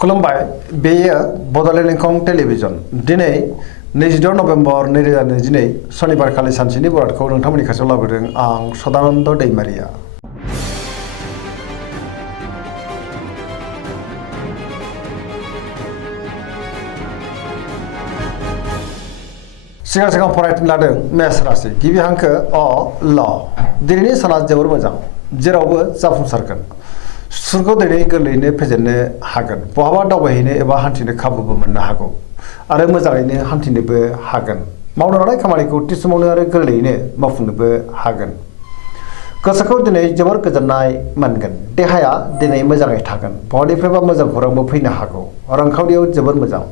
खुलुमबाय बेयो बड'लेण्ड इंखं टेलिभिजन दिनै 26 नभेम्बर 2022 शनिबारखालि सानसेनि बरादखौ नोंथांमोननि खाथियाव लाबोदों आं सदानन्द दैमारिया। सिगां फरायनो लादों मेष राशि गिबि हांखो अ ल दिनैनि साना जोबोर मोजां जेरावबो जाफुंसारगोन सुरखौ दिनै गोरलैयैनो फेजेननो हागोन बहाबा दावबायहैनो एबा हान्थिनो खाबुबो मोननो हागौ आरो मोजाङैनो हान्थिनोबो हागोन मावनो लानाय खामानिखौ थि समावनो आरो गोरलैयैनो मावफुंनोबो हागोन गोसोखौ दिनै जोबोर गोजोननाय मोनगोन देहाया दिनै मोजाङै थागोन बहानिफ्रायबा मोजां खौरांबो फैनो हागौ रांखावरियाव जोबोर मोजां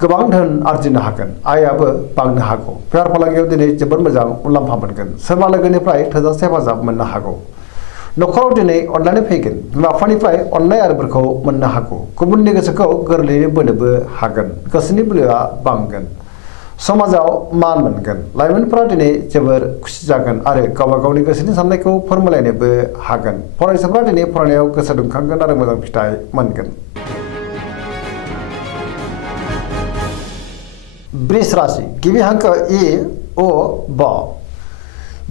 गोबां धोन आरजिनो हागोन आयाबो बांनो हागौ बेफार फालांगियाव दिनै जोबोर मोजां मुलाम्फा मोनगोन सोरबा लोगोनिफ्राय थोजासे हेफाजाब मोननो हागौ नखराव दिनै अननानै फैगोन बिमा बिफानिफ्राय अननाय आरोफोरखौ मोननो हागौ गुबुननि गोसोखौ गोरलैयै बोनोबो हागोन गोसोनि बोलोआ बांगोन समाजाव मान मोनगोन लाइमोनफोरा दिनै जोबोर खुसि जागोन आरो गावबा गावनि गोसोनि साननायखौ फोरमायलायनोबो हागोन फरायसाफ्रा दिनै फरायनायाव गोसो दुंखांगोन आरो मोजां फिथाइ मोनगोन। वृष राशि गिबि हांखो इ अ ब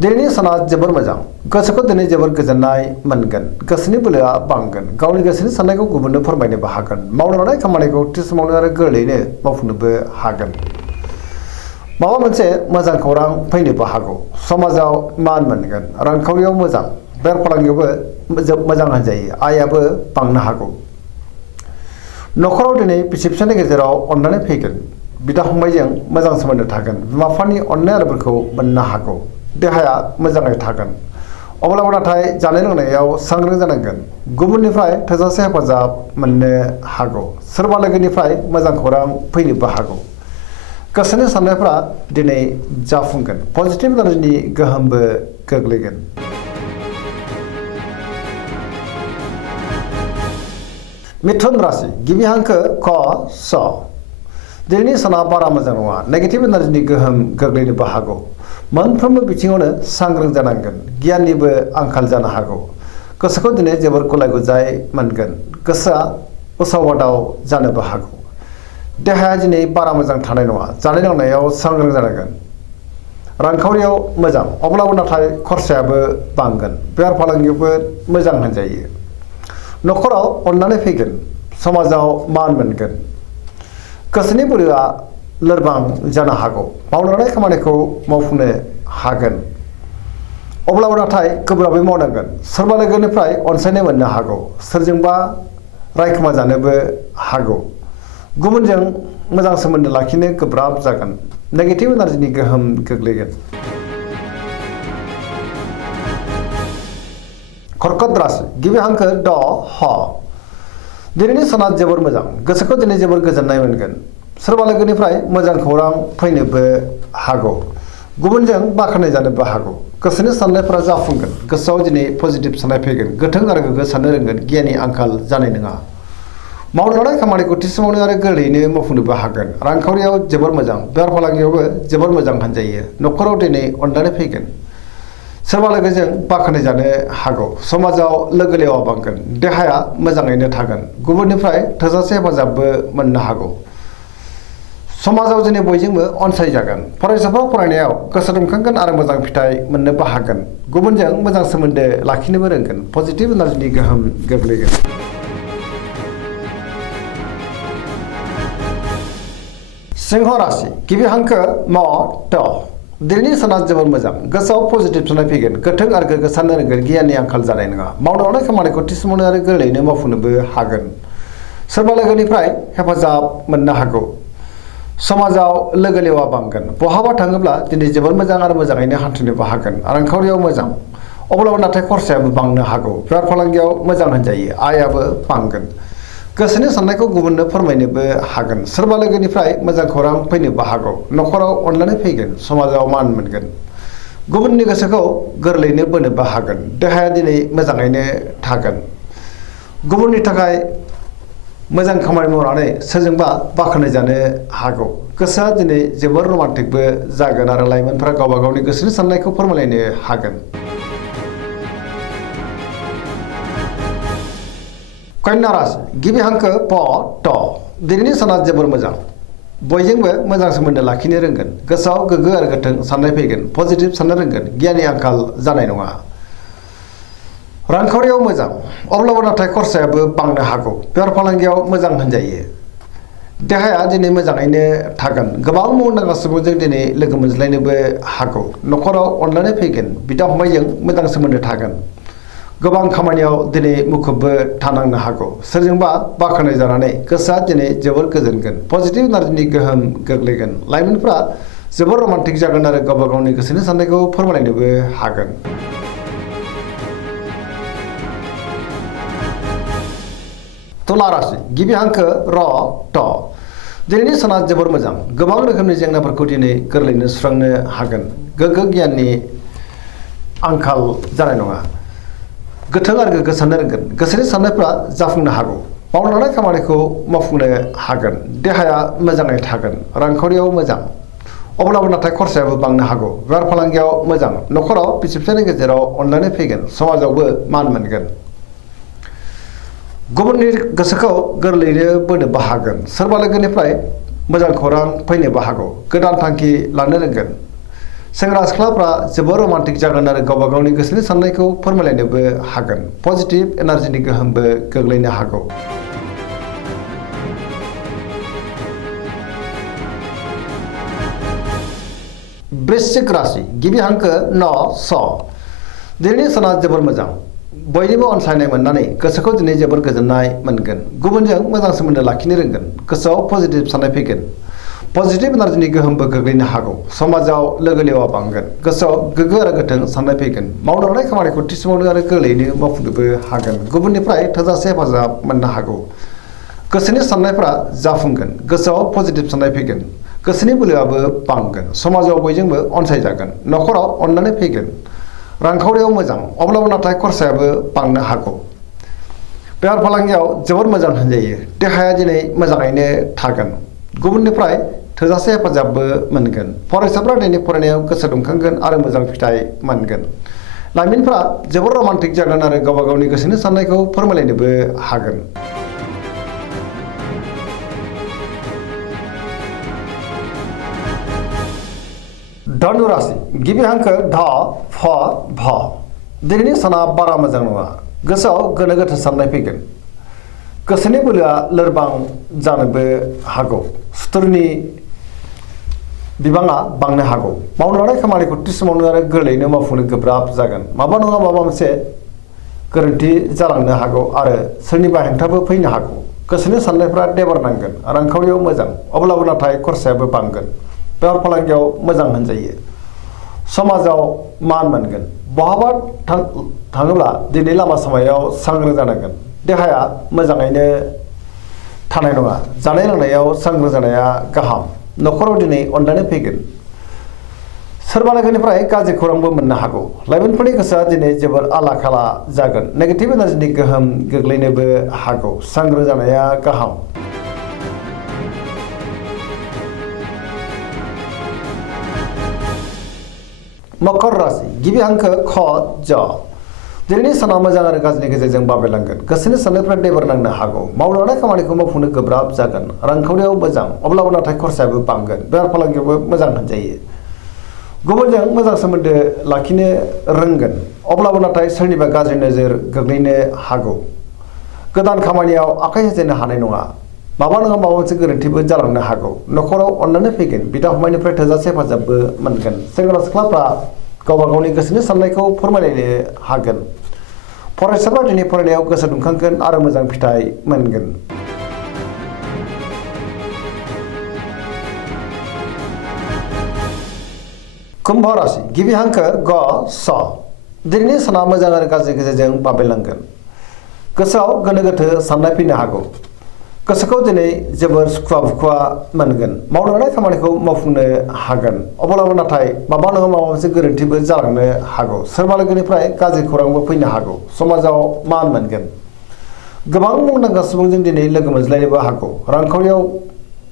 दिनैनि साना जोबोर मोजां गोसोखौ दिनै जोबोर गोजोननाय मोनगोन गोसोनि बोलोआ बांगोन गावनि गोसोनि साननायखौ गुबुननो फोरमायनोबो हागोन मावनो लानाय खामानिखौ थि समावनो आरो गोरलैयैनो मावफुंनोबो हागोन माबा मोनसे मोजां खौरां फैनोबो हागौ समाजाव मान मोनगोन रांखावरियाव मोजां बेफार फालांगियावबो मोजां होनजायो आयाबो बांनो हागौ नखराव दिनै बिसि फिसायनि गेजेराव अननानै फैगोन बिदा फंबायजों मोजां सोमोन्दो थागोन बिमा बिफानि अननाय आरोफोरखौ मोननो हागौ देहाया मोजाङै थागोन अब्लाबो नाथाय जानाय लोंनायाव सांग्रां जानांगोन गुबुननिफ्राय थोजासे हेफाजाब मोननो हागौ सोरबा लोगोनिफ्राय मोजां खौरां फैनोबो हागौ गोसोनि साननायफ्रा दिनै जाफुंगोन पजिटिभ एनार्जिनि गोहोमबो गोग्लैगोन। मिथुन राशि गिबि हांखो क स दिनैनि साना बारा मोजां नङा नेगेटिभ एनार्जिनि गोहोम गोग्लैनोबो हागौ मोनफ्रोमबो बिथिङावनो सांग्रां जानांगोन गियाननिबो आंखाल जानो हागौ गोसोखौ दिनै जोबोर गुलाय गुजाय मोनगोन गोसोआ उसाव बादाव जानोबो हागौ देहाया दिनै बारा मोजां थानाय नङा जानाय लोंनायाव सांग्रां जानांगोन रांखावरियाव मोजां अब्लाबो नाथाय खरसायाबो बांगोन बेफार फालांगियावबो मोजां होनजायो नखराव अननानै फैगोन समाजाव मान मोनगोन गोसोनि बोलोआ लोरबां जानो हागौ मावनो लानाय खामानिखौ मावफुंनो हागोन अब्लाबो नाथाय गोब्राबै मावनांगोन सोरबा लोगोनिफ्राय अनसायनाय मोननो हागौ सोरजोंबा रायखोमा जानोबो हागौ गुबुनजों मोजां सोमोन्दो लाखिनो गोब्राब जागोन नेगेटिभ एनार्जिनि गोहोम गोग्लैगोन। कर्कट राशि गिबि हांखो ड ह दिनैनि साना जोबोर मोजां गोसोखौ दिनै जोबोर गोजोननाय मोनगोन सोरबा लोगोनिफ्राय मोजां खौरां फैनोबो हागौ गुबुनजों बाख्नाय जानोबो हागौ गोसोनि साननायफोरा जाफुंगोन गोसोआव दिनै पजिटिभ साननाय फैगोन गोथों आरो गोग्गो साननो रोंगोन गियाननि आंखाल जानाय नङा मावनो लानाय खामानिखौ थि समावनो आरो गोरलैयैनो मावफुंनोबो हागोन रांखावरियाव जोबोर मोजां बेफार फालांगियावबो जोबोर मोजां होनजायो नखराव दिनै अननानै फैगोन सोरबा लोगोजों बाख्नाय जानो हागौ समाजाव लोगो लेवा बांगोन देहाया मोजाङैनो थागोन गुबुननिफ्राय थोजासे हेफाजाबबो मोननो हागौ समाजाव दिनै बयजोंबो अनसायजागोन फरायसाफ्रा फरायनायाव गोसो दुंखांगोन आरो मोजां फिथाइ मोननोबो हागोन गुबुनजों मोजां सोमोन्दो लाखिनोबो रोंगोन पजिटिभ एनार्जिनि गोहोम गोग्लैगोन। सिंह राशि गिबि हांखो म ट दिनैनि साना जोबोर मोजां गोसोआव पजिटिभ साननाय फैगोन गोथों आरो गोग्गो साननो रोंगोन गियाननि आंखाल जानाय नङा मावनो लानाय खामानिखौ थि समावनो आरो गोरलैयैनो मावफुंनोबो हागोन सोरबा लोगोनिफ्राय हेफाजाब मोननो हागौ समाजाव लोगो लेवा बांगोन बहाबा थाङोब्ला दिनै जोबोर मोजां आरो मोजाङैनो हान्थिनोबो हागोन रांखावरियाव मोजां अब्लाबो नाथाय खरसायाबो बांनो हागौ बेफार फालांगियाव मोजां होनजायो आयाबो बांगोन गोसोनि साननायखौ गुबुननो फोरमायनोबो हागोन सोरबा लोगोनिफ्राय मोजां खौरां फैनोबो हागौ नखराव अननानै फैगोन समाजाव मान मोनगोन गुबुननि गोसोखौ गोरलैयैनो बोनोबो हागोन देहाया दिनै मोजाङैनो थागोन गुबुननि थाखाय मोजां खामानि मावनानै सोरजोंबा बाख्नाय जानो हागौ गोसोआ दिनै जोबोर रमान्टिकबो जागोन आरो लाइमोनफोरा गावबा गावनि गोसोनि साननायखौ फोरमायलायनो हागोन। कन्या राशि गिबि हांखो प ट दिनैनि साना जोबोर मोजां बयजोंबो मोजां सोमोन्दो लाखिनो रोंगोन गोसोआव गोग्गो आरो गोथों साननाय फैगोन पजिटिभ साननो रोंगोन गियाननि आंखाल जानाय नङा रांखावरियाव मोजां अब्लाबो नाथाय खरसायाबो बांनो हागौ बेफार फालांगियाव मोजां होनजायो देहाया दिनै मोजाङैनो थागोन गोबां मुंदांखा सुबुंजों दिनै लोगो मोनज्लायनोबो हागौ न'खराव अनलायनाय फैगोन बिदा फंबायजों मोजां सोमोन्दो थागोन गोबां खामानियाव दिनै मुखुबबो थानांनो हागौ सोरजोंबा बाख्नाय जानानै गोसोआ दिनै जोबोर गोजोनगोन पजिटिभ एनार्जिनि गोहोम गोग्लैगोन लाइमोनफ्रा जोबोर रमान्टिक जागोन आरो गावबा गावनि गोसोनि साननायखौ फोरमायलायनोबो हागोन तुला राशि गिबि हांखो र ट दिनैनि साना जोबोर मोजां गोबां रोखोमनि जेंनाफोरखौ दिनै गोरलैयैनो सुस्रांनो हागोन गोग्गो गियाननि आंखाल जानाय नङा गोथों आरो गोग्गो साननो रोंगोन गोसोनि साननायफ्रा जाफुंनो हागौ मावनो लानाय खामानिखौ मावफुंनो हागोन देहाया मोजाङै थागोन रांखावरियाव मोजां अब्लाबो नाथाय खरसायाबो बांनो हागौ बेफार फालांगियाव मोजां न'खराव बिसि फिसायनि गेजेराव अनलायनाय फैगोन समाजावबो मान मोनगोन गुबुननि गोसोखौ गोरलैयैनो बोनोबो हागोन सोरबा लोगोनिफ्राय मोजां खौरां फैनोबो हागौ गोदान थांखि लानो रोंगोन सेंग्रा सिख्लाफ्रा जोबोर रमान्टिक जागोन आरो गावबा गावनि गोसोनि साननायखौ फोरमायलायनोबो हागोन पजिटिभ एनार्जिनि गोहोमबो गोग्लैनो हागौ वृश्चिक राशि गिबि हांखो न स दिनैनि साना जोबोर मोजां बयनिबो अनसायनाय मोननानै गोसोखौ दिनै जोबोर गोजोननाय मोनगोन गुबुनजों मोजां सोमोन्दो लाखिनो रोंगोन गोसोआव पजिटिभ साननाय फैगोन पजिटिभ एनार्जिनि गोहोमबो गोग्लैनो हागौ समाजाव लोगो लेवा बांगोन गोसोआव गोग्गो आरो गोथों साननाय फैगोन मावनो लानाय खामानिखौ थि समावनो आरो गोरलैयैनो मावफुंनोबो हागोन गुबुननिफ्राय थोजासे हेफाजाब मोननो हागौ गोसोनि साननायफ्रा जाफुंगोन गोसोआव पजिटिभ साननाय फैगोन गोसोनि बोलोआबो बांगोन समाजाव बयजोंबो अनसायजागोन न'खराव अननानै फैगोन रांखावरियाव मोजां अब्लाबो नाथाय खरसायाबो बांनो हागौ बेफार फालांगियाव जोबोर मोजां होनजायो देहाया दिनै मोजाङैनो थागोन गुबुननिफ्राय थोजासे हेफाजाबबो मोनगोन फरायसाफ्रा दिनै फरायनायाव गोसो दुंखांगोन आरो मोजां फिथाइ मोनगोन लाइमोनफ्रा जोबोर रमान्टिक जागोन आरो गावबा गावनि गोसोनि साननायखौ फोरमायलायनोबो हागोन धनु राशि गिबि हांखो ध फ भ दिनैनि साना बारा मोजां नङा गोसोआव गोनो गोथो साननाय फैगोन गोसोनि बोलोआ लोरबां जानोबो हागौ सुथुरनि बिबाङा बांनो हागौ मावनो लानाय खामानिखौ थि समावनो आरो गोरलैयैनो मावफुंनो गोब्राब जागोन माबा नङा माबा मोनसे गोरोन्थि जालांनो हागौ आरो सोरनिबा हेंथाबो फैनो हागौ गोसोनि साननायफ्रा देबार नांगोन रांखावरियाव मोजां अब्लाबो नाथाय खरसायाबो बांगोन बेफार फालांगियाव मोजां होनजायो समाजाव मान मोनगोन बहाबा थाङोब्ला दिनै लामा सामायाव सांग्रां जानांगोन देहाया मोजाङैनो थानाय नङा जानाय लोंनायाव सांग्रां जानाया गाहाम न'खराव दिनै अनलायनाय फैगोन सोरबा लोगोनिफ्राय गाज्रि खौरांबो मोननो हागौ लाइमोनफोरनि गोसोआ दिनै जोबोर आला खाला जागोन नेगेटिभ एनार्जिनि गोहोम गोग्लैनोबो हागौ सांग्रां जानाया गाहाम मकर राशि गिबि हांखो ख ज दिनैनि साना मोजां आरो गाज्रिनि गेजेरजों बाबेलांगोन गोसोनि साननायफ्रा देबार नांनो हागौ मावनो लानाय खामानिखौ मावफुंनो गोब्राब जागोन रांखावरियाव मोजां अब्लाबो नाथाय खरसायाबो बांगोन बेफार फालांगियावबो मोजां होनजायो गुबुनजों मोजां सोमोन्दो लाखिनो रोंगोन अब्लाबो नाथाय सोरनिबा गाज्रि नोजोर गोग्लैनो हागौ गोदान खामानियाव आखाइ होजेननो हानाय नङा माबा नङा माबा मोनसे गोरोन्थिबो जालांनो हागौ न'खराव अननानै फैगोन बिदा फंबायनिफ्राय थोजासे हेफाजाबबो मोनगोन सेंग्रा सिख्लाफ्रा गावबा गावनि गोसोनि साननायखौ फोरमायलायनो हागोन फरायसाफ्रा दिनै फरायनायाव गोसो दुंखांगोन आरो मोजां फिथाइ मोनगोन कुम्भ राशि गिबि हांखो ग स दिनैनि साना मोजां आरो गाज्रि गेजेरजों बाबेलांगोन गोसोआव गोनो गोथो साननाय फैनो हागौ गोसोखौ दिनै जोबोर सुखुवा बुखुवा मोनगोन मावनो लानाय खामानिखौ मावफुंनो हागोन अब्लाबो नाथाय माबा नङा माबा मोनसे गोरोन्थिबो जालांनो हागौ सोरबा लोगोनिफ्राय गाज्रि खौरांबो फैनो हागौ समाजाव मान मोनगोन गोबां मुंदांखा सुबुंजों दिनै लोगो मोनज्लायनोबो हागौ रांखावरियाव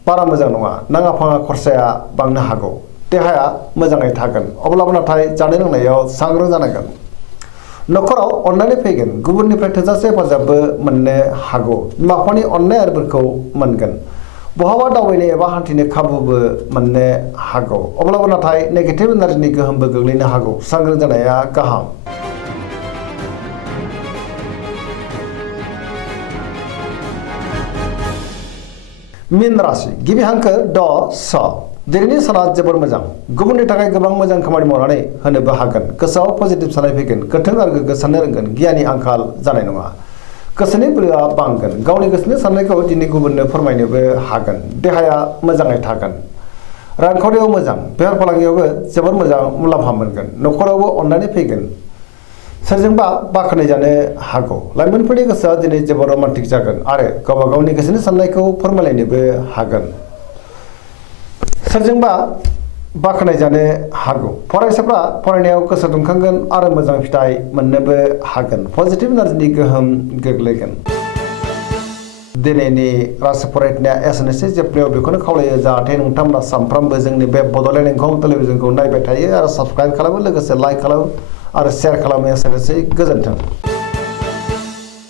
बारा मोजां नङा नाङा फाङा खरसाया बांनो हागौ देहाया मोजाङै थागोन अब्लाबो नाथाय जानाय लोंनायाव सांग्रां जानांगोन न'खराव अननानै फैगोन गुबुननिफ्राय थोजासे हेफाजाबबो मोननो हागौ बिमा बिफानि अननाय आरिफोरखौ मोनगोन बहाबा दावबायनो एबा हान्थिनो खाबुबो मोननो हागौ अब्लाबो नाथाय नेगेटिभ एनार्जिनि गोहोमबो गोग्लैनो हागौ सांग्रां जानाया गाहाम। मीन राशि गिबि हांखो ड स दिनैनि साना जोबोर मोजां गुबुननि थाखाय गोबां मोजां खामानि मावनानै होनोबो हागोन गोसोआव पजिटिभ साननाय फैगोन गोथों आरो गोग्गो साननो रोंगोन गियाननि आंखाल जानाय नङा गोसोनि बोलोआ बांगोन गावनि गोसोनि साननायखौ दिनै गुबुननो फोरमायनोबो हागोन देहाया मोजाङै थागोन रांखावरियाव मोजां बेफार फालांगियावबो जोबोर मोजां मुलाम्फा मोनगोन न'खरावबो अननानै फैगोन सोरजोंबा बाख्नाय जानो हागौ लाइमोनफोरनि गोसोआ दिनै जोबोर रमान्टिक जागोन आरो गावबा गावनि गोसोनि साननायखौ फोरमायलायनोबो हागोन सोरजोंबा बाख्नाय जानो हागौ फरायसाफ्रा फरायनायाव गोसो दुंखांगोन आरो मोजां फिथाइ मोननोबो हागोन पजिटिभ एनार्जिनि गोहोम गोग्लैगोन। दिनैनि राशि फरायनाया एसेनोसै जोबनायाव बेखौनो खावलायो जाहाथे नोंथांमोना सानफ्रामबो जोंनि बे बड'लेण्ड इंखं टेलिभिजनखौ नायबाय थायो आरो साबस्क्राइब खालामो लोगोसे लाइक खालामो आरो शेयार खालामो एसेनोसै गोजोन्थों।